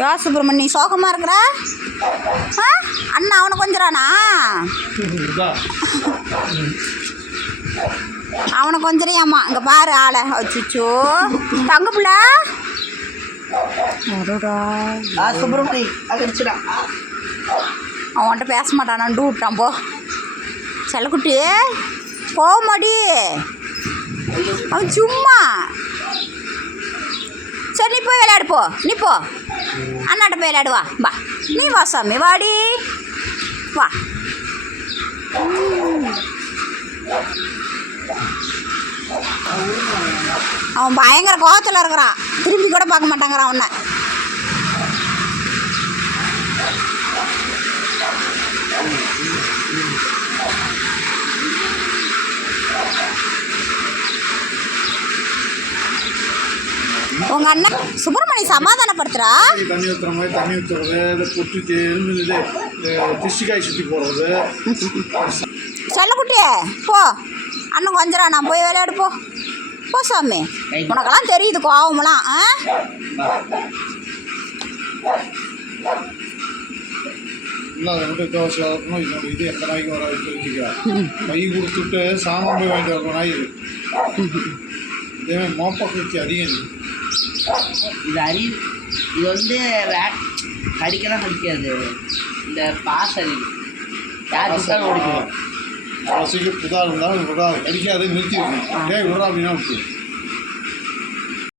யா சுப்பிரமணி சோகமாக இருக்கிற? அண்ணா அவனை கொஞ்சறானா? அவனை கொஞ்சறியாம்மா. இங்கே பாரு ஆளை. அச்சுச்சோ தங்க பிள்ளை சுப்பிரமணி அடிச்சுடா. அவன்கிட்ட பேச மாட்டானான்னு விட்டான். போ செல்லக்குட்டி போக மாடி. அவன் சும்மா. சரி நீ போய் விளையாடு. போ நீ போ அண்ணாட்ட போய் விளையாடு. வா வா நீ வா சாமி வாடி வா. அவன் பயங்கர கோவத்தில் இருக்கிறான். திரும்பி கூட பார்க்க மாட்டாங்கிறான் அவனை. உங்க அண்ணன் சுப்பிரமணி சமாதானப்படுத்துறா. தண்ணி ஊற்றுற மாதிரி தண்ணி ஊற்றுறது, இதை கொட்டிட்டு இது திஷ்டிக்காய் சுற்றி போடுறது. செல்லக்குட்டியே போ அண்ணன் கொஞ்சரா. நான் போய் விளையாடு. போ போ சாமி. உனக்கெல்லாம் தெரியுது கோவமெல்லாம். இல்லை அதை மட்டும் தோசை வளர்க்கணும். இது எந்த நாய்க்கு வராது தெரிஞ்சுக்கா. கை கொடுத்துட்டு சாமான் போய் வாங்கிட்டு வரணும் நாய். இது இதே மோப்ப குச்சி அதிகம். இது அறிவு. இது வந்து கடிக்கலாம் கடிக்காது. இந்த பாஸ் அறிவு யார் கொடுத்தாலும் ஓடிக்கும். அவ்வளோ சீக்கிரம் புதாக இருந்தாலும் விடாது. கடிக்காது நிறுத்தி வைக்கணும். ஏன் விடுறா அப்படின்னா விட்டு